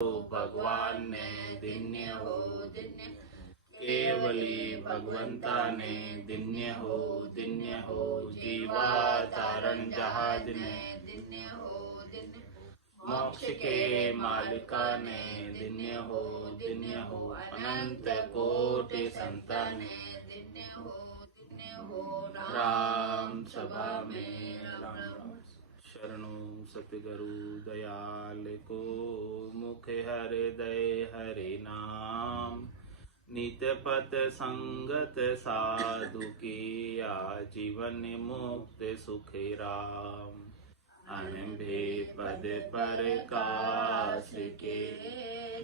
भगवान ने दिन्य हो दिन्य, केवली भगवंता ने दिन्य हो, जीवा तारण जहाज ने दिन्य हो दिन्य, मोक्ष के मालिका ने दिन्य हो, अनंत कोटि संता ने दिन्य हो, राम सभा में राम राम। शरणु सतगुरु दयाल को, मुख हृदय हरि नाम, नित पथ संगत साधु की, आजीवन मुक्त सुख राम। अनभे पद प्रकाश के,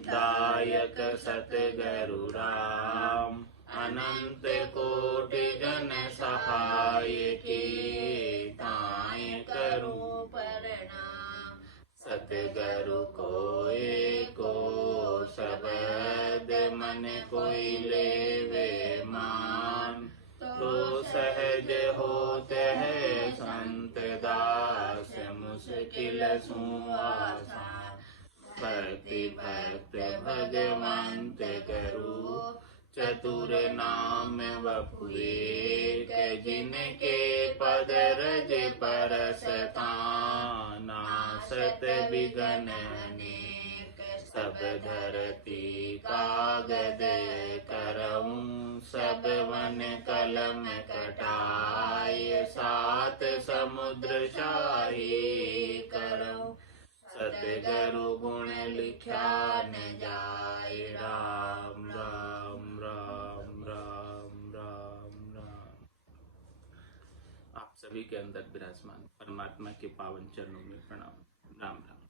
दायक सतगुरु राम, अनंत कोटि जन सहाय की, ताय करूं प्रणाम। सतगुरु को एको शब्द मन कोई लेवे मान, तो सहज होते है संत दास, मुश्किल सु आसान। भक्ति भक्त भगवंत करू, चतुर नाम वपुए, जिनके पद रज परसता, नासत विघ्न अनेक। सब धरती कागद करऊं, सब वन कलम कटाय, सात समुद्र शाही करऊं, सतगुरु गुण लिख्या न जाय। राम राम राम राम राम राम। आप सभी के अंदर विराजमान परमात्मा के पावन चरणों में प्रणाम। राम राम।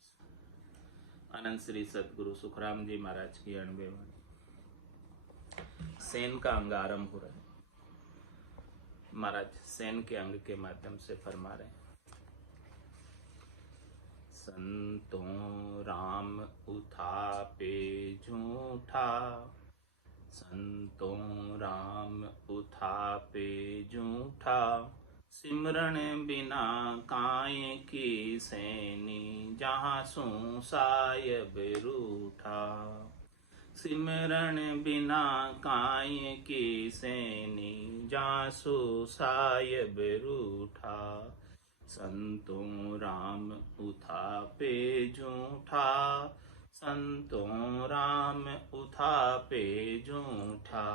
अनंत श्री सतगुरु सुखराम जी महाराज की 98 सेन का अंग आरंभ हो रहा है। महाराज सेन के अंग के माध्यम से फरमा रहे हैं, संतों राम उठापे झूठा, संतों राम उठापे झूठा, सिमरन बिना काय की सैनी, जहाँ सू सायब रूठा। सिमरन बिना काय की सैनी, जहाँ सू सायब रूठा। संतों राम उठापे झूठा, संतों राम उठापे झूठा,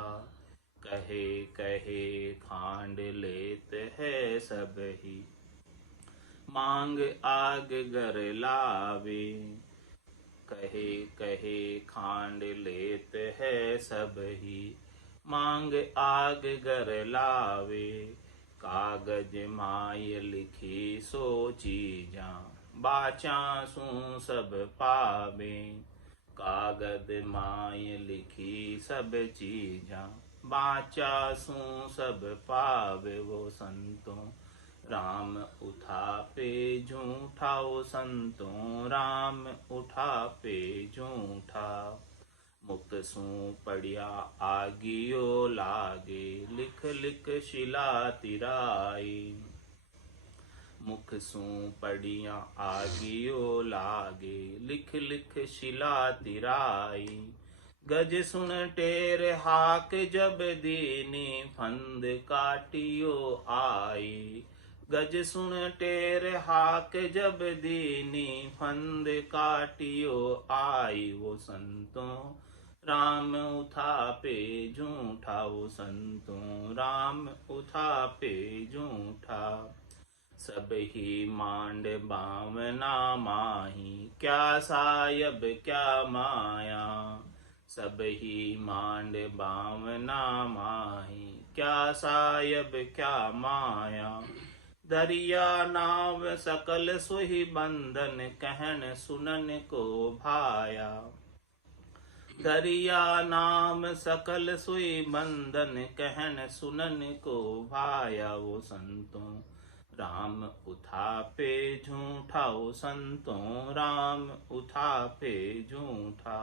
कहे कहे खांड लेत है सब ही, मांग आग गर लावे। कहे कहे खांड लेत है सब ही, मांग आग गर लावे। कागज माय लिखी सो चीजा, बाचा सू सब पावे। कागज माय लिखी सब चीजा, बाचा सू सब पावे। वो संतों राम उठापे झूठा, वो संतों राम उठापे झूठा। मुख सू पड़िया आगियो लागे, लिख लिख शिला तिराई। मुख सू पड़िया आगियो लागे, लिख लिख शिला तिराई। गज सुन टेर हाक जब दीनी, फंद काटियो आई। गज सुन टेर हाक जब दीनी, फंद काटियो आई। वो संतों राम उठापे झूठा, वो संतों राम उठापे झूठा। सब ही मांड बावना माही, क्या सायब क्या माया। सब ही मांड बावना माही, क्या सायब क्या माया। दरिया नाव सकल सोही बंधन, कहन सुनन को भाया। दरिया नाम सकल सोई बंधन, कहन सुनन को भाया। वो संतों राम उठापे झूठा, वो संतों राम उठापे झूठा।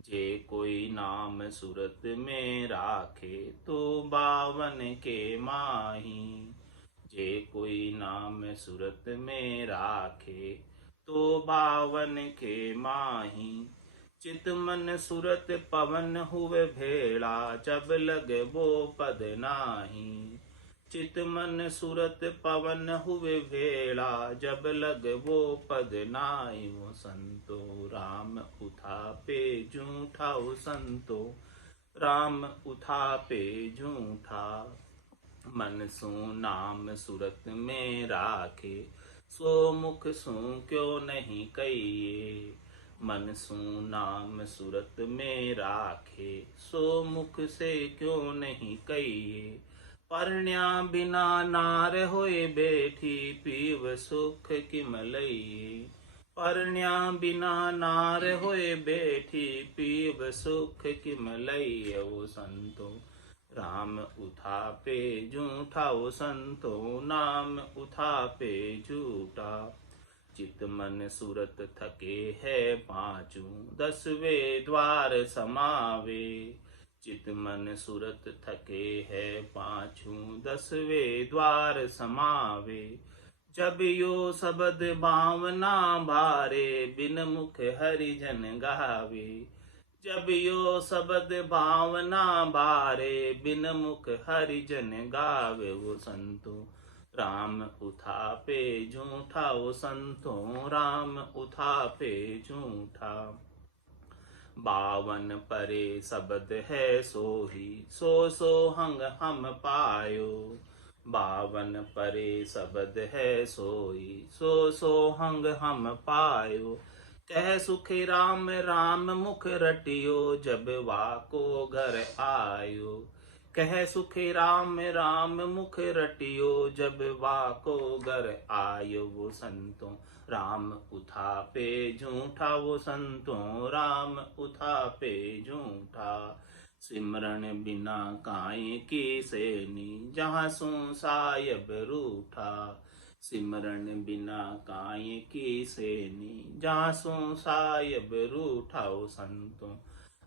जे कोई नाम सूरत में राखे, तो बावन के माही। जे कोई नाम सूरत में राखे, तो बावन के माही। चित मन सुरत पवन हुए भेड़ा, जब लगे वो पद नाही। चित मन सुरत पवन हुए भेड़ा, जब लगे वो पद नाई। वो संतो राम उठापे झूठा, वो संतो राम उठापे झूठा। मन सु नाम सुरत में राखे, सो मुख सु क्यों नहीं कहिए। मन सु नाम सुरत में राखे, सो मुख से क्यों नहीं कहिए। परण्या बिना नार होए बैठी, पीव सुख किम लइए। परण्या बिना नार होए बैठी, पीव सुख किम लइए। वो संतो राम उठापे झूठा, वो संतो नाम उठापे झूठा। चित मन सुरत थके है पांचू, 10वें द्वार समावे। चित मन सुरत थके है पांचू, 10वें द्वार समावे। जब यो शब्द भावना भारे, बिन मुख हरिजन गावे। जब यो शब्द भावना भारे, बिन मुख हरिजन गावे। वो संतो राम उठापे झूठा, वो संतो राम उठापे झूठा। 52 परे शब्द है सोही, सो सो हंग हम पायो। 52 परे शब्द है सोई, सो सो हंग हम पायो। कह सुखी राम राम मुख रटियो, जब वाको घर आयो। कह सुखी राम राम मुख रटियो, जब वाको घर आयो। वो संतो राम उठापे झूठा, वो संतो राम उठापे झूठा। सिमरन बिना काई की सेनी, जहाँ सू सायब रूठा। सिमरन बिना काई की सेनी, जहाँ सू सायब रूठा। वो संतो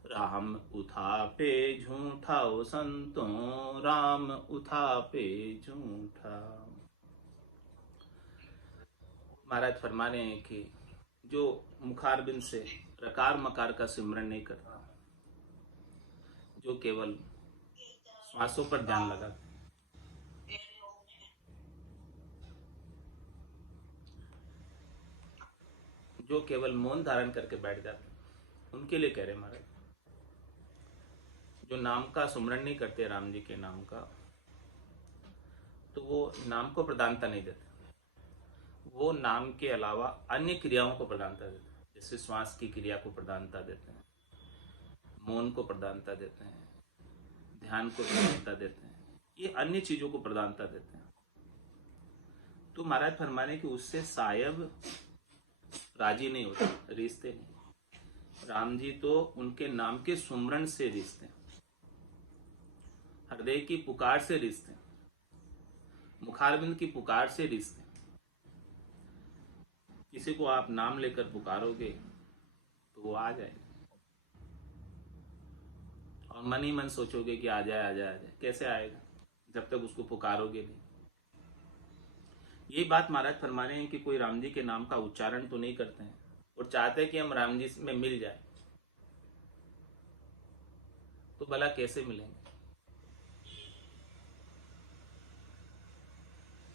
राम उठापे झूठा, वो संतो राम उठापे झूठा। महाराज फरमा रहे हैं कि जो मुखारबिंद से रकार मकार का सिमरन नहीं करता, जो केवल श्वासों पर ध्यान लगाते, जो केवल मौन धारण करके बैठ जाते, उनके लिए कह रहे महाराज। जो नाम का सुमरण नहीं करते राम जी के नाम का, तो वो नाम को प्रधानता नहीं देते, वो नाम के अलावा अन्य क्रियाओं को प्रधानता देते हैं। जैसे श्वास की क्रिया को प्रधानता देते हैं, मौन को प्रधानता देते हैं, ध्यान को प्रधानता देते हैं, ये अन्य चीजों को प्रधानता देते हैं। तो महाराज फरमाने कि उससे सायब राजी नहीं होते, रिश्ते नहीं। राम जी तो उनके नाम के सुमरण से रिश्ते, हृदय की पुकार से रिश्ते, मुखारबिंद की पुकार से रिश्ते। किसी को आप नाम लेकर पुकारोगे तो वो आ जाएगा, और मन ही मन सोचोगे कि आ जाए आ जाए आ जाए। कैसे आएगा जब तक उसको पुकारोगे नहीं। ये बात महाराज फरमा रहे हैं कि कोई राम जी के नाम का उच्चारण तो नहीं करते हैं और चाहते हैं कि हम राम जी में मिल जाए, तो भला कैसे मिलेंगे।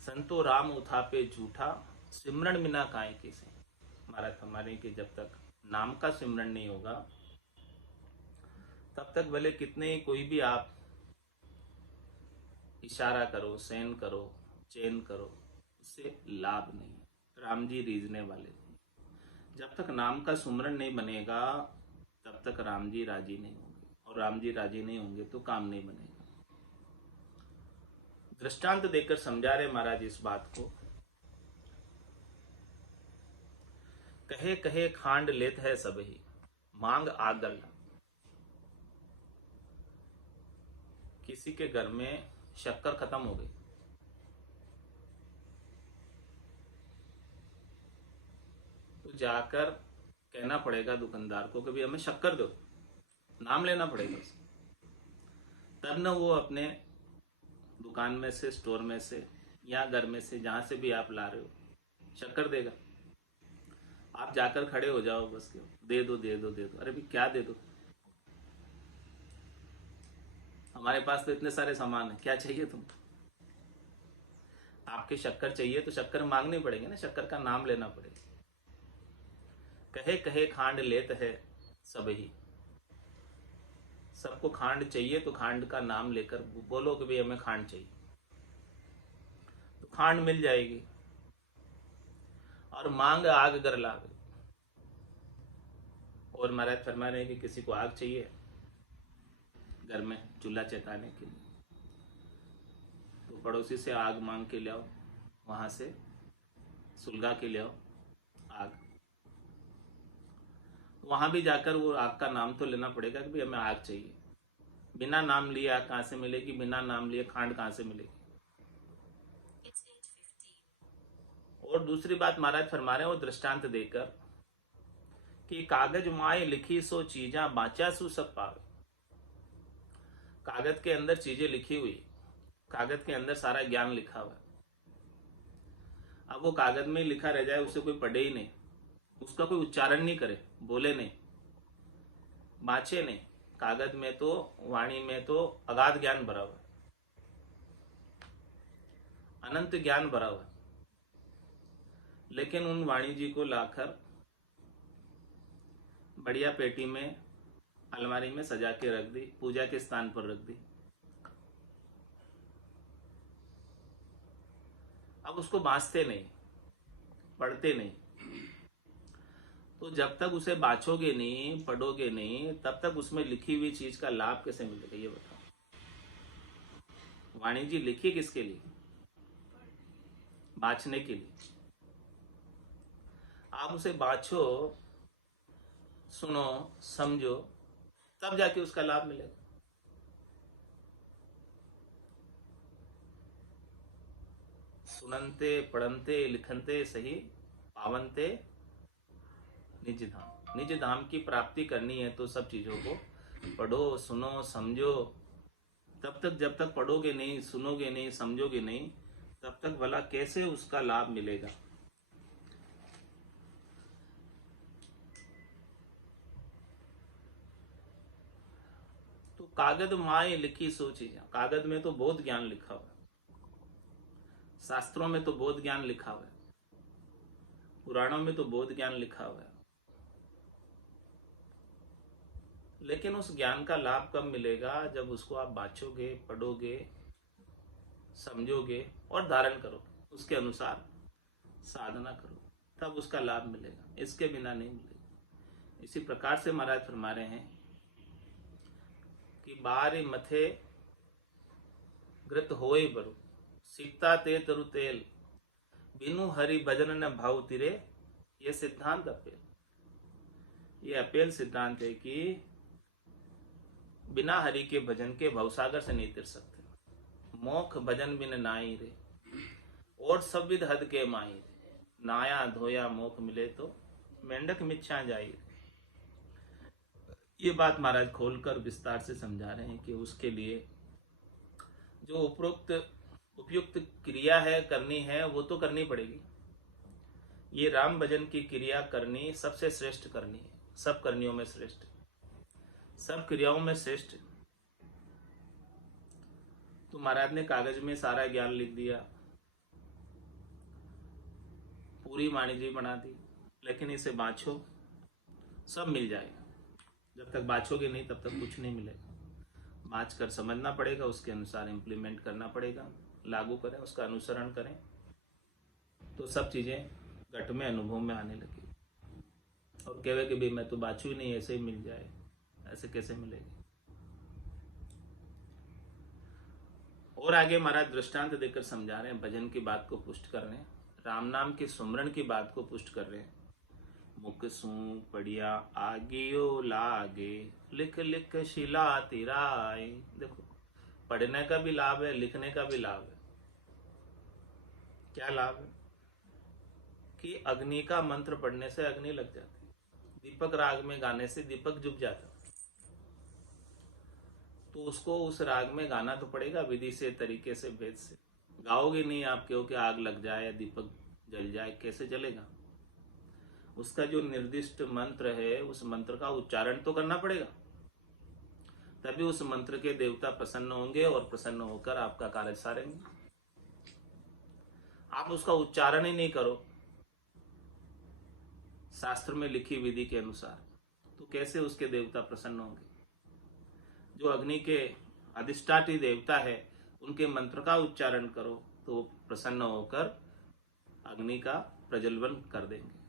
संतो राम उठापे झूठा, सिमरण बिना काहे के से। महाराज हमारे कि जब तक नाम का सिमरण नहीं होगा, तब तक भले कितने ही कोई भी आप इशारा करो, सैन करो, चैन करो, उससे लाभ नहीं। राम जी रीझने वाले थे। जब तक नाम का सुमरण नहीं बनेगा, तब तक राम जी राजी नहीं होंगे, और राम जी राजी नहीं होंगे तो काम नहीं बनेगा। दृष्टांत देकर समझा रहे महाराज इस बात को। कहे कहे खांड लेत है सब ही, मांग आगल। किसी के घर में शक्कर खत्म हो गई, तो जाकर कहना पड़ेगा दुकानदार को कि भाई हमें शक्कर दो, नाम लेना पड़ेगा। तब न वो अपने दुकान में से, स्टोर में से या घर में से, जहां से भी आप ला रहे हो, शक्कर देगा। आप जाकर खड़े हो जाओ बस, क्यों दे दो दे दो दे दो, अरे भाई क्या दे दो, हमारे पास तो इतने सारे सामान है, क्या चाहिए तुम? आपकी शक्कर चाहिए तो शक्कर मांगनी पड़ेगी ना, शक्कर का नाम लेना पड़ेगा। कहे कहे खांड लेत है सब ही, सबको खांड चाहिए तो खांड का नाम लेकर बोलो कि भाई हमें खांड चाहिए, तो खांड मिल जाएगी। और मांग आग कर लावे, और महाराज फरमा रहे हैं कि किसी को आग चाहिए घर में चूल्हा चेताने के लिए, तो पड़ोसी से आग मांग के ले आओ, वहां से सुलगा के ले आओ आग। वहां भी जाकर वो आग का नाम तो लेना पड़ेगा कि भाई हमें आग चाहिए। बिना नाम लिए आग कहाँ से मिलेगी, बिना नाम लिए खांड कहाँ से मिलेगी। और दूसरी बात महाराज फरमा रहे हैं वो दृष्टांत देकर कि कागज माए लिखी सो चीजा बाचा सु सब पावे। कागज के अंदर चीजें लिखी हुई, कागज के अंदर सारा ज्ञान लिखा हुआ है। अब वो कागज में लिखा रह जाए, उसे कोई पढ़े ही नहीं, उसका कोई उच्चारण नहीं करे, बोले नहीं, बाँचे नहीं। कागज में तो, वाणी में तो अगाध ज्ञान भरा हुआ है, अनंत ज्ञान भरा हुआ है। लेकिन उन वाणी जी को लाकर बढ़िया पेटी में, अलमारी में सजा के रख दी, पूजा के स्थान पर रख दी। अब उसको बाँचते नहीं, पढ़ते नहीं, तो जब तक उसे बाँचोगे नहीं, पढ़ोगे नहीं, तब तक उसमें लिखी हुई चीज का लाभ कैसे मिलेगा, ये बताओ। वाणी जी लिखी किसके लिए? बाँचने के लिए। आप उसे बाँचो, सुनो, समझो, तब जाके उसका लाभ मिलेगा। सुनते पढ़नते लिखनते सही, पावनते निज धाम। निज धाम की प्राप्ति करनी है तो सब चीजों को पढ़ो, सुनो, समझो। तब तक, जब तक पढ़ोगे नहीं, सुनोगे नहीं, समझोगे नहीं, तब तक भला कैसे उसका लाभ मिलेगा। तो कागज माए लिखी सो चीजें, कागज में तो बहुत ज्ञान लिखा हुआ है, शास्त्रों में तो बहुत ज्ञान लिखा हुआ है, पुराणों में तो बहुत ज्ञान लिखा हुआ है। लेकिन उस ज्ञान का लाभ कब मिलेगा? जब उसको आप बाँचोगे, पढ़ोगे, समझोगे और धारण करोगे, उसके अनुसार साधना करो, तब उसका लाभ मिलेगा, इसके बिना नहीं मिलेगा। इसी प्रकार से महाराज फरमा रहे हैं कि बारे मथे घृत होए बरु, सीता ते तरु तेल, बिनु हरि भजन न भाव तिरे। ये सिद्धांत अपेल, ये अपेल सिद्धांत है कि बिना हरि के भजन के भवसागर से नहीं तिर सकते। मोख भजन बिन नाई रे, और सब विध हद के माई रे, नाया धोया मोख मिले तो मेंढक मिच्छा जाई रे। ये बात महाराज खोलकर विस्तार से समझा रहे हैं कि उसके लिए जो उपयुक्त क्रिया है, करनी है, वो तो करनी पड़ेगी। ये राम भजन की क्रिया करनी सबसे श्रेष्ठ करनी है, सब करनियों में श्रेष्ठ, सब क्रियाओं में श्रेष्ठ। तो महाराज ने कागज में सारा ज्ञान लिख दिया, पूरी वाणी जी बना दी, लेकिन इसे बाँचो, सब मिल जाएगा। जब तक बाँचोगे नहीं तब तक कुछ नहीं मिलेगा। बाँच कर समझना पड़ेगा, उसके अनुसार इम्प्लीमेंट करना पड़ेगा, लागू करें, उसका अनुसरण करें, तो सब चीज़ें घट में, अनुभव में आने लगी। और कहे कि भाई मैं तो बाँचू ही नहीं, ऐसे ही मिल जाए, ऐसे कैसे मिलेगी। और आगे महाराज दृष्टांत देकर समझा रहे हैं, भजन की बात को पुष्ट कर रहे हैं, राम नाम के सुमरण की बात को पुष्ट कर रहे हैं। मुख सू पढ़िया आगियो लागे, लिख लिख शिला तिराए। देखो, पढ़ने का भी लाभ है, लिखने का भी लाभ है। क्या लाभ है? कि अग्नि का मंत्र पढ़ने से अग्नि लग जाती, दीपक राग में गाने से दीपक जुब जाता, तो उसको उस राग में गाना तो पड़ेगा, विधि से, तरीके से, भेद से। गाओगे नहीं आप, कहो कि आग लग जाए या दीपक जल जाए, कैसे जलेगा? उसका जो निर्दिष्ट मंत्र है उस मंत्र का उच्चारण तो करना पड़ेगा, तभी उस मंत्र के देवता प्रसन्न होंगे और प्रसन्न होकर आपका कार्य सारेंगे। आप उसका उच्चारण ही नहीं करो शास्त्र में लिखी विधि के अनुसार, तो कैसे उसके देवता प्रसन्न होंगे? जो अग्नि के अधिष्ठात्री देवता है उनके मंत्र का उच्चारण करो तो प्रसन्न होकर अग्नि का प्रज्वलन कर देंगे।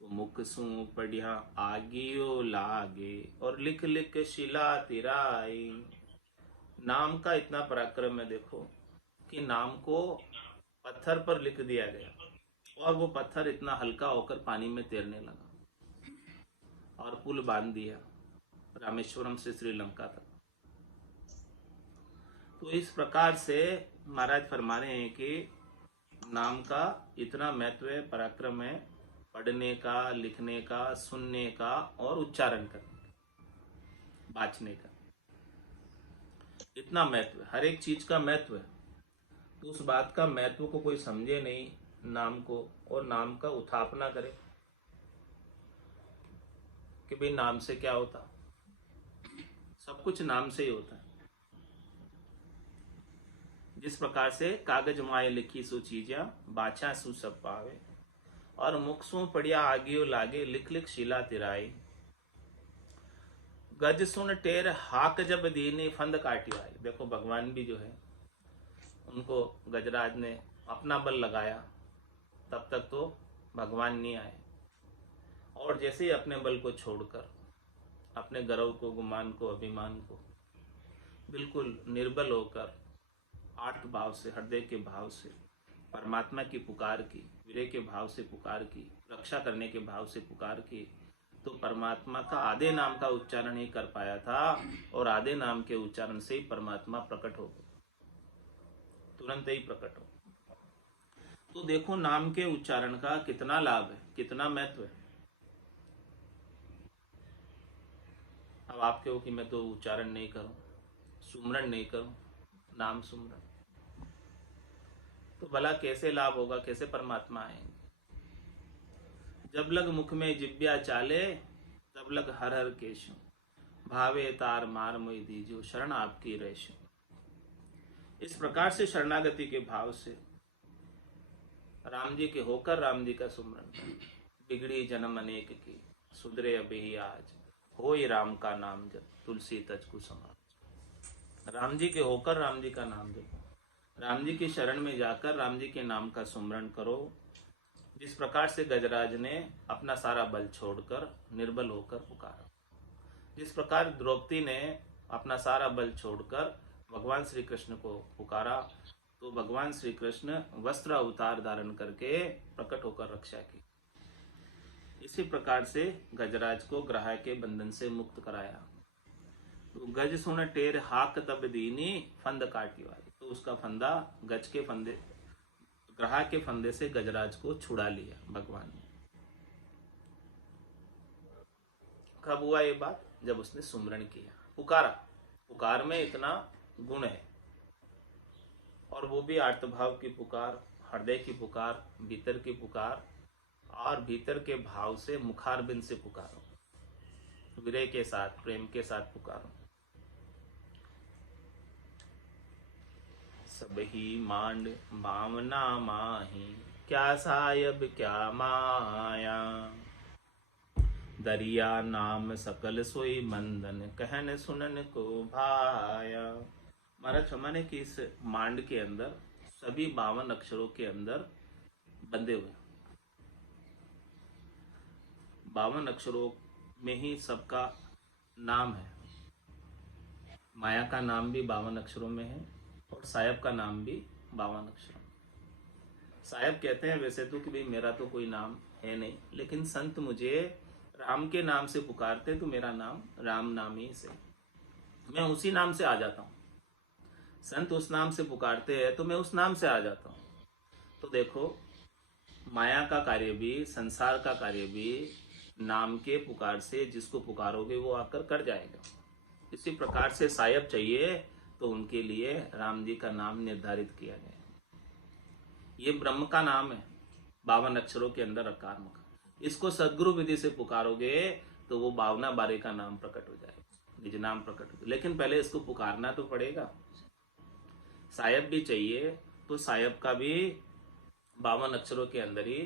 तो मुख सू पढ़िया आगियो लागे और लिख लिख शिला तिराई। नाम का इतना पराक्रम है, देखो कि नाम को पत्थर पर लिख दिया गया और वो पत्थर इतना हल्का होकर पानी में तैरने लगा और पुल बांध दिया रामेश्वरम से श्रीलंका तक। तो इस प्रकार से महाराज फरमा रहे हैं कि नाम का इतना महत्व है, पराक्रम है, पढ़ने का, लिखने का, सुनने का और उच्चारण करने का, बाँचने का, इतना महत्व है। हर एक चीज का महत्व है। तो उस बात का महत्व को कोई समझे नहीं नाम को, और नाम का उत्थापना करे कि भाई नाम से क्या होता, सब कुछ नाम से ही होता है। जिस प्रकार से कागज माए लिखी सो चीजा बाछा सु सब पावे और मुख सु पढ़िया आगियो लागे लिख लिख शिला तिराई। गज सुन टेर हाक जब दीनी फंद काटी आई। देखो भगवान भी जो है उनको गजराज ने अपना बल लगाया, तब तक तो भगवान नहीं आए, और जैसे ही अपने बल को छोड़कर अपने गर्व को, गुमान को, अभिमान को बिल्कुल निर्बल होकर आर्त भाव से, हृदय के भाव से परमात्मा की पुकार की, विरय के भाव से पुकार की, रक्षा करने के भाव से पुकार की, तो परमात्मा का आधे नाम का उच्चारण ही कर पाया था और आधे नाम के उच्चारण से ही परमात्मा प्रकट हो गए, तुरंत ही प्रकट हो। तो देखो नाम के उच्चारण का कितना लाभ है, कितना महत्व है। अब आप कहो कि मैं तो उच्चारण नहीं करूं, सुमरण नहीं करूं, नाम सुमरण, तो भला कैसे लाभ होगा, कैसे परमात्मा आएंगे? जब लग मुख में जिब्या चाले तब लग हर हर केशु भावे तार मार मोई दीजियो शरण आपकी रेशु। इस प्रकार से शरणागति के भाव से राम जी के होकर राम जी का सुमरण, बिगड़ी जन्म अनेक की सुधरे अभी आज होई राम का नाम जप तुलसी तज को समाज। राम जी के होकर राम जी का नाम जपो, राम जी की शरण में जाकर राम जी के नाम का सुमरण करो। जिस प्रकार से गजराज ने अपना सारा बल छोड़कर निर्बल होकर पुकारा, जिस प्रकार द्रौपदी ने अपना सारा बल छोड़कर भगवान श्री कृष्ण को पुकारा, तो भगवान श्री कृष्ण वस्त्र अवतार धारण करके प्रकट होकर रक्षा की। इसी प्रकार से गजराज को ग्राह के बंधन से मुक्त कराया। तो गज सुन टेर हाक तब दीनी फंद काटी वाली, तो उसका फंदा गज के फंदे, ग्राह के फंदे से गजराज को छुड़ा लिया भगवान ने। कब हुआ ये बात? जब उसने सुमरण किया, पुकारा। पुकार में इतना गुण है, और वो भी आर्तभाव की पुकार, हृदय की पुकार, भीतर की पुकार, और भीतर के भाव से मुखारबिंद से पुकारो, विरय के साथ, प्रेम के साथ पुकारो। सब ही मांड भावना माही क्या सायब क्या माया, दरिया नाम सकल सोई मंदन कहन सुनन को भाया। महाराज फरमाने कि इस मांड के अंदर सभी 52 अक्षरों के अंदर बंधे हुए, 52 अक्षरों में ही सबका नाम है। माया का नाम भी 52 अक्षरों में है और सायब का नाम भी 52 अक्षरों में। सायब कहते हैं वैसे तो कि भाई मेरा तो कोई नाम है नहीं, लेकिन संत मुझे राम के नाम से पुकारते तो मेरा नाम राम नाम ही से, मैं उसी नाम से आ जाता हूँ। संत उस नाम से पुकारते हैं तो मैं उस नाम से आ जाता हूँ। तो देखो माया का कार्य भी, संसार का कार्य भी नाम के पुकार से जिसको पुकारोगे वो आकर कर जाएगा। इसी प्रकार से सायब चाहिए तो उनके लिए राम जी का नाम निर्धारित किया गया। ये ब्रह्म का नाम है, 52 अक्षरों के अंदर अकार मकार। इसको सदगुरु विधि से पुकारोगे तो वो 52 बारे का नाम प्रकट हो जाएगा, निज नाम प्रकट हो। लेकिन पहले इसको पुकारना तो पड़ेगा। साहेब भी चाहिए तो साहेब का भी 52 अक्षरों के अंदर ही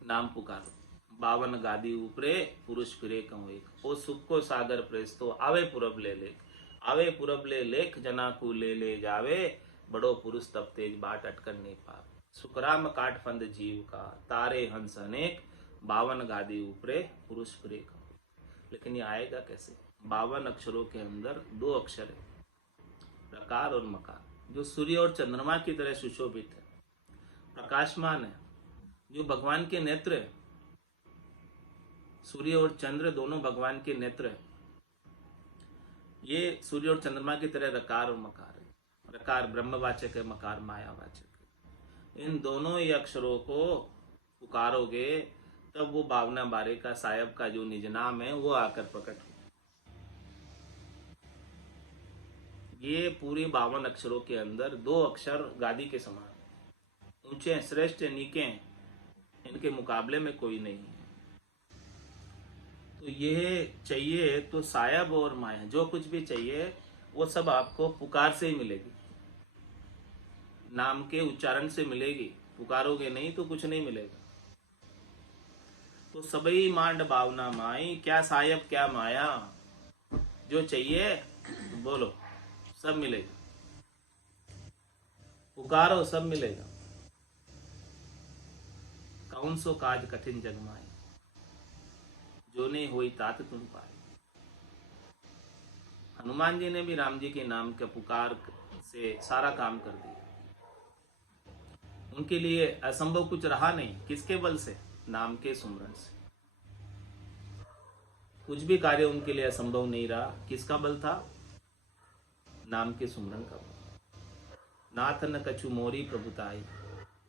नाम पुकारो। 52 गादी ऊपरे पुरुष फिरे कहूँ एक, ओ सुख को सागर प्रेस तो आवे पूरब ले लेख, आवे पूरब ले लेख जना को ले जावे, बड़ो पुरुष तब तेज बाट अटकर नहीं पावे। सुखराम काट फंद जीव का, तारे हंस अनेक, 52 गादी ऊपरे पुरुष फिरे कहूँ। लेकिन ये आएगा कैसे? 52 अक्षरों के अंदर 2 अक्षर है, प्रकार और मकार, जो सूर्य और चंद्रमा की तरह सुशोभित है, प्रकाशमान है, जो भगवान के नेत्र है। सूर्य और चंद्र दोनों भगवान के नेत्र है। ये सूर्य और चंद्रमा की तरह रकार और मकार है। रकार ब्रह्मवाचक है, मकार मायावाचक है। इन दोनों ही अक्षरों को पुकारोगे तब वो 52 बारे का साहेब का जो निज नाम है वो आकर प्रकट हो। ये पूरी 52 अक्षरों के अंदर 2 अक्षर गादी के समान, ऊंचे श्रेष्ठ नीके, इनके मुकाबले में कोई नहीं है। तो ये चाहिए तो साहेब और माया, जो कुछ भी चाहिए वो सब आपको पुकार से ही मिलेगी, नाम के उच्चारण से मिलेगी। पुकारोगे नहीं तो कुछ नहीं मिलेगा। तो सबई मांड भावना माई, क्या साहेब क्या माया, जो चाहिए तो बोलो सब मिलेगा, पुकारो सब मिलेगा। कौन सो काज कठिन जगमाए, जो नहीं हुई तात तुम पाए। हनुमान जी ने भी राम जी के नाम के पुकार से सारा काम कर दिया। उनके लिए असंभव कुछ रहा नहीं। किसके बल से? नाम के सुमरण से। कुछ भी कार्य उनके लिए असंभव नहीं रहा। किसका बल था? नाम के सुमरण का बल। नाथ न कछु मोरी प्रभुताई,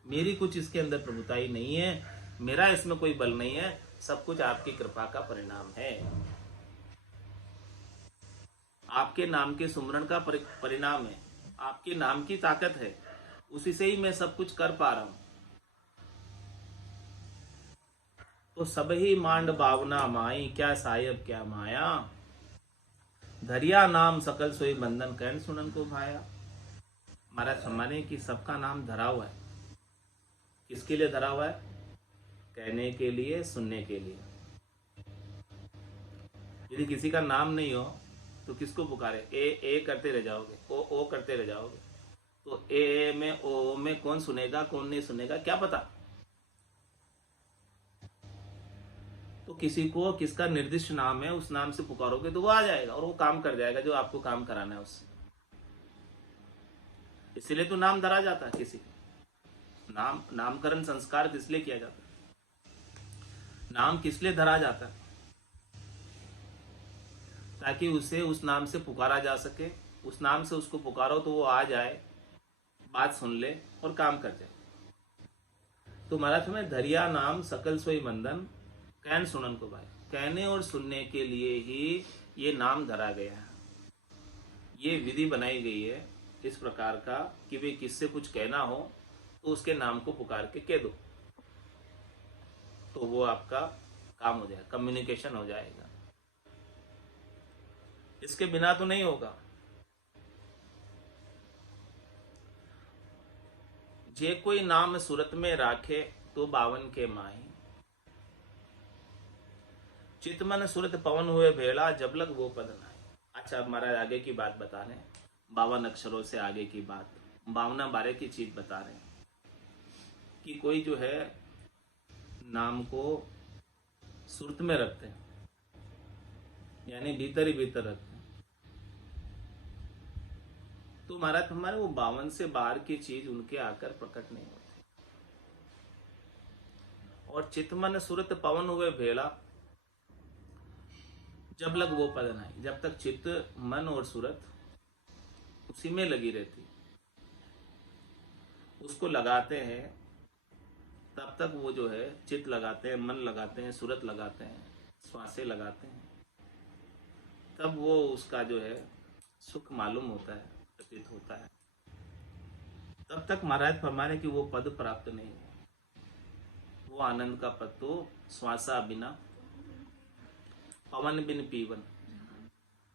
मेरी कुछ इसके अंदर प्रभुताई नहीं है, मेरा इसमें कोई बल नहीं है, सब कुछ आपकी कृपा का परिणाम है। आपके नाम के सुमरण का परिणाम है, आपके नाम की ताकत है, उसी से ही मैं सब कुछ कर पा रहा हूं। तो सब ही मांड भावना माई, क्या साहेब क्या माया, धरिया नाम सकल सोई बंधन कहन सुनन को भाया। महाराज हमारे कि सबका नाम धरा हुआ है। किसके लिए धरा हुआ है? कहने के लिए, सुनने के लिए। यदि किसी का नाम नहीं हो तो किसको पुकारे? ए करते रह जाओगे, ओ करते रह जाओगे। तो ए में ओ में कौन सुनेगा कौन नहीं सुनेगा क्या पता। तो किसी को किसका निर्दिष्ट नाम है उस नाम से पुकारोगे तो वो आ जाएगा और वो काम कर जाएगा जो आपको काम कराना है उससे। इसलिए तो नाम धरा जाता है किसी को। नामकरण संस्कार किस लिए किया जाता है? नाम किस लिए धरा जाता है? ताकि उसे उस नाम से पुकारा जा सके। उस नाम से उसको पुकारो तो वो आ जाए, बात सुन ले और काम कर जाए। तो महाराज में धरिया नाम सकल सोई बंधन कहन सुनन को भाई, कहने और सुनने के लिए ही ये नाम धरा गया है। ये विधि बनाई गई है इस प्रकार का कि वे किससे कुछ कहना हो तो उसके नाम को पुकार के कह दो, तो वो आपका काम हो जाएगा, कम्युनिकेशन हो जाएगा। इसके बिना तो नहीं होगा। जे कोई नाम सूरत में राखे तो 52 के माही, चित मन सुरत पवन हुए भेड़ा जब लग वो पद नाई। अच्छा अब महाराज आगे की बात बता रहे हैं, 52 अक्षरों से आगे की बात, 52 बारे की चीज बता रहे हैं कि कोई जो है नाम को सुरत में रखते हैं, यानी भीतर ही भीतर रखते हैं। तो महाराज हमारे वो 52 से बाहर की चीज उनके आकर प्रकट नहीं होती। और चितमन सुरत पवन हुए भेड़ा जब लग वो पद नाई, जब तक चित्त मन और सूरत उसी में लगी रहती, उसको लगाते हैं, तब तक वो जो है चित्त लगाते हैं, मन लगाते हैं, सूरत लगाते हैं, श्वासें लगाते हैं, तब वो उसका जो है सुख मालूम होता है, प्रतीत होता है। तब तक महाराज फरमाने कि वो पद प्राप्त नहीं है। वो आनंद का पत्तो श्वासा बिना पवन बिन पीवन।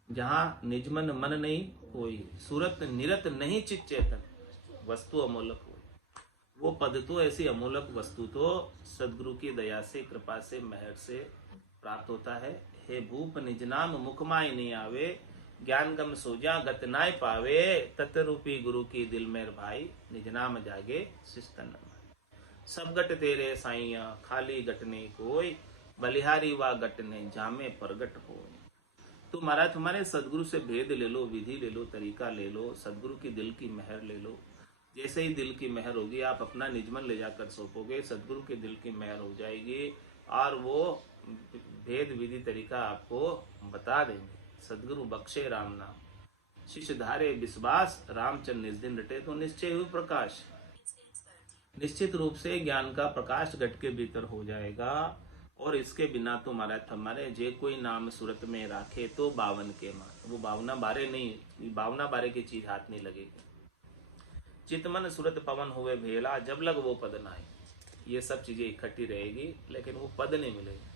जहाँ निजमन मन नहीं होई, सूरत निरत नहीं चित चेतन, वस्तु अमोलक हो। वो पद तो ऐसी अमोलक वस्तु तो सदगुरु की दया से, कृपा से, मेहर से प्राप्त होता है। हे भूप निज नाम मुख माय नहीं आवे, ज्ञान गम सोजा गत नाय पावे, तत रूपी गुरु की दिल मेर भाई, निज नाम जागे शिस्तन। सब गट तेरे साइया खाली गटने कोई, बलिहारी वा गटने जामे प्रगट हो। तो महाराज हमारे सदगुरु से भेद ले लो, विधि ले लो, तरीका ले लो, सदगुरु की दिल की मेहर ले लो। जैसे ही दिल की मेहर होगी, आप अपना निजमन ले जाकर सौंपोगे, सदगुरु के दिल की मेहर हो जाएगी और वो भेद विधि तरीका आपको बता देंगे। सदगुरु बख्शे राम नाम, शिष्य धारे विश्वास, रामचंद्र निज दिन रटे तो निश्चय हुई प्रकाश। निश्चित रूप से ज्ञान का प्रकाश घट के भीतर हो जाएगा। और इसके बिना तो महाराज हमारे जे कोई नाम सूरत में राखे तो बावन के मान। वो बावना बारे नहीं, बावना बारे की चीज हाथ नहीं लगेगी। चितमन सूरत पवन हुए भेला, जब लग वो पद नाई। ये सब चीजें इकट्ठी रहेगी लेकिन वो पद नहीं मिलेगा।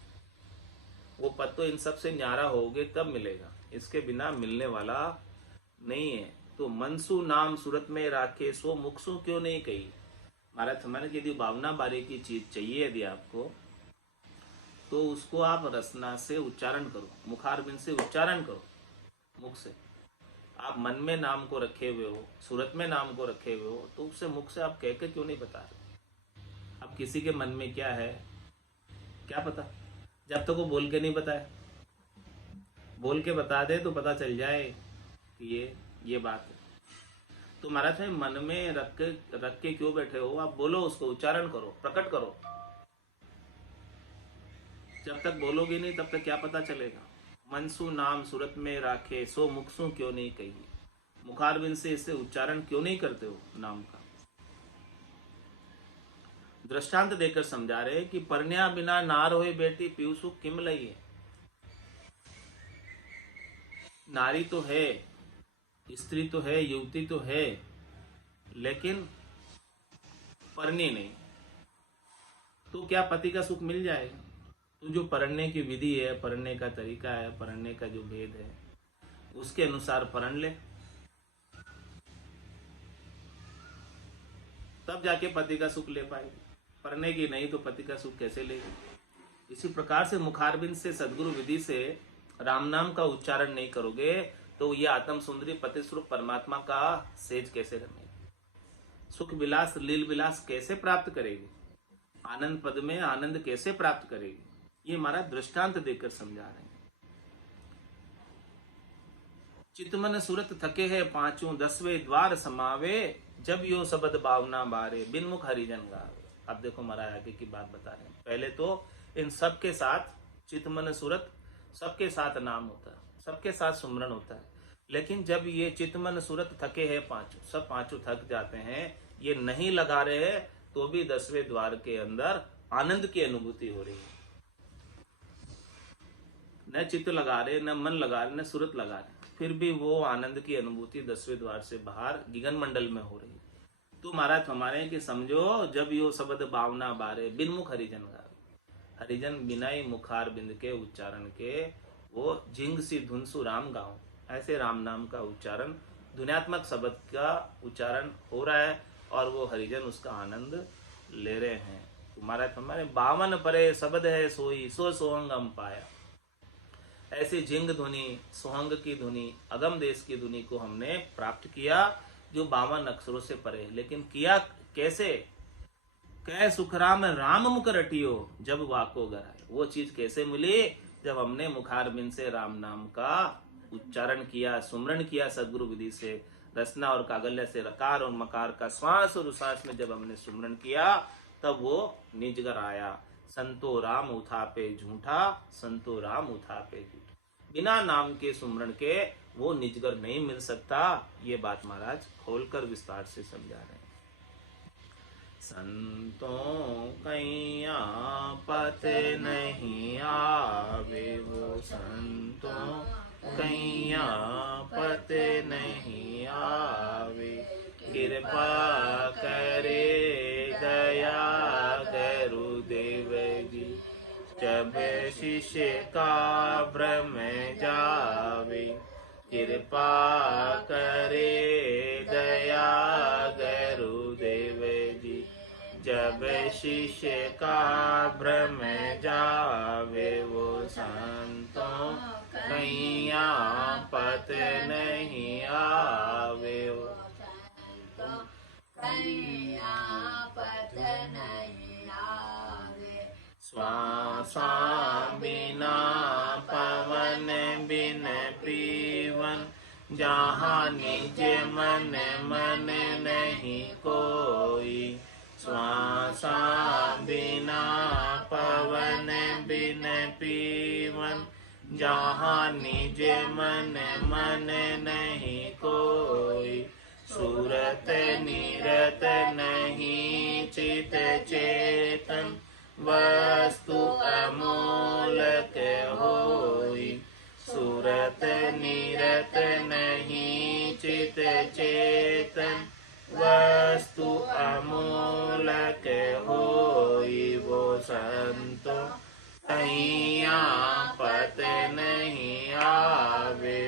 वो पद तो इन सब से न्यारा होगे तब मिलेगा, इसके बिना मिलने वाला नहीं है। तो मनसु नाम सूरत में राखे, सो मुखसु क्यों नहीं कही। महाराज हमारे यदि बावना बारे की चीज चाहिए यदि आपको, तो उसको आप रसना से उच्चारण करो, मुखारबिंद से उच्चारण करो, मुख से। आप मन में नाम को रखे हुए हो, सूरत में नाम को रखे हुए हो, तो उससे मुख से आप कह के क्यों नहीं बता रहे। अब किसी के मन में क्या है क्या पता, जब तक वो बोल के नहीं बताए। बोल के बता दे तो पता चल जाए कि ये बात है। तो महाराज भाई मन में रख के क्यों बैठे हो, आप बोलो, उसको उच्चारण करो, प्रकट करो। जब तक बोलोगे नहीं तब तक क्या पता चलेगा। मनसु नाम सूरत में राखे, सो मुखसु क्यों नहीं कही। मुखारबिंद से इससे उच्चारण क्यों नहीं करते हो नाम का। दृष्टांत देकर समझा रहे कि परन्या बिना नार होए बेटी, पीयूसु किम लइए। नारी तो है, स्त्री तो है, युवती तो है, लेकिन परनी नहीं, तो क्या पति का सुख मिल जाएगा। तो जो पढ़ने की विधि है, पढ़ने का तरीका है, पढ़ने का जो भेद है, उसके अनुसार पढ़ ले, तब जाके पति का सुख ले पाएगी। पढ़ने की नहीं तो पति का सुख कैसे लेगी। इसी प्रकार से मुखारबिंद से सदगुरु विधि से राम नाम का उच्चारण नहीं करोगे तो ये आत्म सुंदरी पति स्वरूप परमात्मा का सेज कैसे रखेगी। सुख विलास लील विलास कैसे प्राप्त करेगी। आनंद पद में आनंद कैसे प्राप्त करेगी। ये हमारा दृष्टांत देकर समझा रहे हैं। चितमन सूरत थके है पांचों, 10वें द्वार समावे, जब यो शब्द बावना बारे, बिनमुख हरिजन गावे। अब देखो महाराज आगे की बात बता रहे हैं। पहले तो इन सबके साथ चितमन सूरत, सबके साथ नाम होता है, सबके साथ सुमरन होता है। लेकिन जब ये चितमन सूरत थके है पांचों, सब पांचों थक जाते हैं, ये नहीं लगा रहे हैं, तो भी 10वें द्वार के अंदर आनंद की अनुभूति हो रही है। न चित्त लगा रहे, न मन लगा रहे, न सूरत लगा रहे, फिर भी वो आनंद की अनुभूति 10वें द्वार से बाहर गगन मंडल में हो रही है। तो महाराज हमारे कि समझो, जब यो शब्द बावना बारे, बिनमुख हरिजन गावे। हरिजन बिना ही मुखार बिंद के उच्चारण के वो जिंग सी धुनसु राम गाँव, ऐसे राम नाम का उच्चारण, ध्वन्यात्मक शब्द का उच्चारण हो रहा है और वो हरिजन उसका आनंद ले रहे हैं। तो महाराज हमारे 52 परे शब्द है सोई, सो सोहंग हम पाया। ऐसी जिंग ध्वनि, सोहंग की ध्वनि, अगम देश की ध्वनि को हमने प्राप्त किया जो 52 अक्षरों से परे। लेकिन किया कैसे। कै सुखराम राम मुख रटियो, जब वाको गराए। वो चीज कैसे मिली, जब हमने मुखारबिंद से राम नाम का उच्चारण किया, सुमरण किया सदगुरु विधि से, रसना और कागल्य से रकार और मकार का श्वास और उश्वास में जब हमने सुमरण किया, तब वो निजगर आया। संतो राम उठापे झूठा, संतो राम उठापे झूठा। बिना नाम के सुमरण के वो निजगर नहीं मिल सकता। ये बात महाराज खोलकर विस्तार से समझा रहे हैं। संतों कैया पते नहीं आवे, वो संतों कैया पते नहीं आवे। कृपा करे दया गुरुदेव शिष्य का भ्रम जावे। कृपा करे दया गुरुदेव जी, जब शिष्य का भ्रम जावे, वो संतों कहीं आपत नहीं आवे। वो कहीं आपत नहीं आवे। श्वासा बिना पवन बिन पीवन, जहाँ निज मन मन नहीं कोई। श्वासा बिना पवन बिन पीवन, जहाँ निज मन मन नहीं कोई। सूरत नीरत नहीं चित चेतन, वस्तु अमूलक होई। सूरत नीरत नहीं चित चेतन, वस्तु अमूलक होई। वो संतों कहीं आपत नहीं आवे।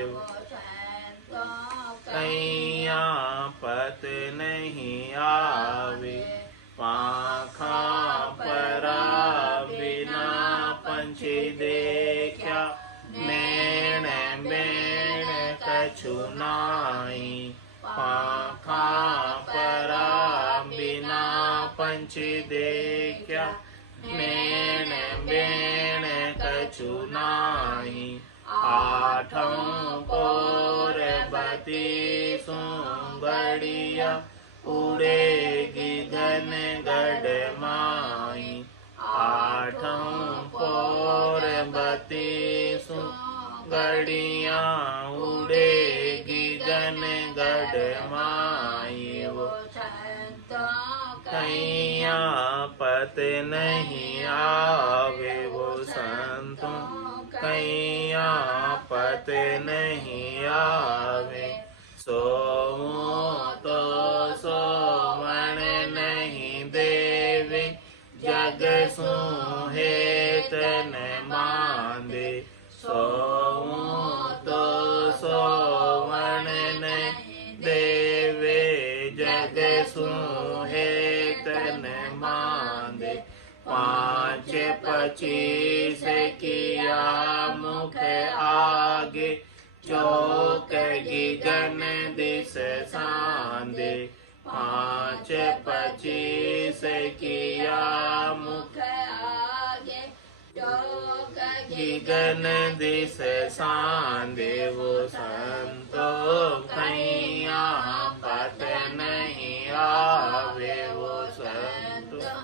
कहीं आपत नहीं आवे। पाखा परा बिना पंछी देखा, नैन बैन कछु नाई। पाखा परा बिना पंछी देखा, नैन बैन कछु नाई। आठों पोर बतीसों गड़िया, उड़ेगी घन गढ़ माई। आठों पोर बतीसों गड़िया, उड़ेगी घन गढ़ माई। वो कहीं आपत नहीं आवे। वो संतों कहीं आपत नहीं आवे। सोऊं तो सोवण नहीं देवे, जग सूं हेत न मांदे। सोऊं तो सोवण नहीं देवे, जग सूं हेत न मांदे। 5-25 किया मुख आगे, चौक गगन दिस सांदे। 5-25 किया मुख आगे, चौक गगन दिस सांदे। वो संतों कहीं आपत नहीं आवे। वो संतों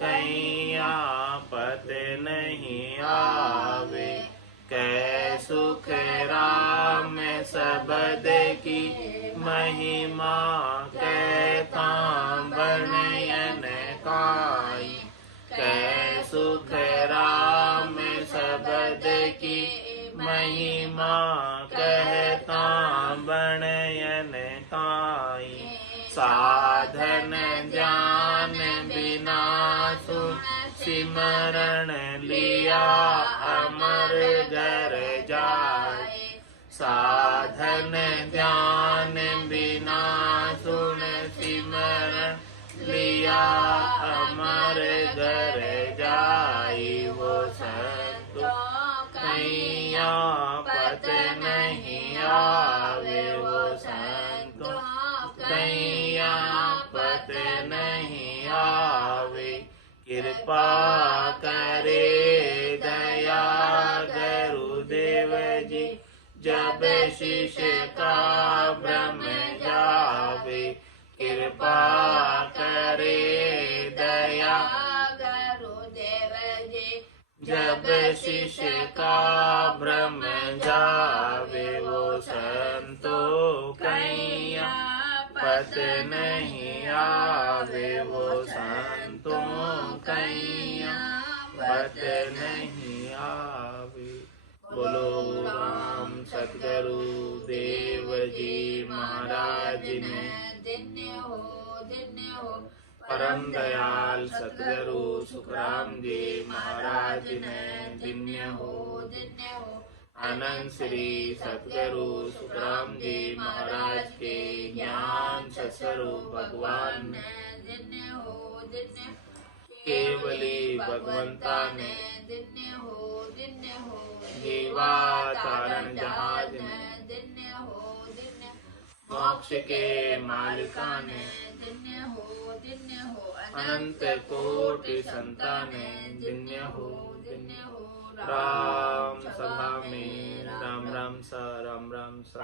कहीं आपत नहीं आवे। कै सुख राम सबद की महिमा, कहता बणयन काई। कै सुख राम सबद की महिमा, कहता बणयन काई। साधन ज्ञान बिना सुन सिमरण लिया, अमर घर जाए। साधन ज्ञान बिना सुन सिमरण लिया, अमर घर जाए। वो संतों कहीं आपत नहीं आवे। वो संतों कहीं आपत नहीं आवे। कृपा करे दया गुरुदेव जी, जब शिष्य का भ्रम जावे। कृपा करे दया गुरुदेव जी, जब शिष्य का भ्रम जावे। वो संतों कहीं आपत नहीं आवे। वो संतों कहीं आपत नहीं आवे। बोलो राम सतगुरु देव जी महाराज ने। धन्य हो परम दयाल सतगुरु सुखराम जी महाराज ने दिन्य हो। अनंत श्री सतगुरु सुखराम जी महाराज के ज्ञान सत्स्वरूप भगवान ने केवली भगवंता ने जीवा तारण जहाज ने मोक्ष के मालिका ने अनंत कोटि संताने दिन्य हो। राम सभा में राम राम सा राम राम सा।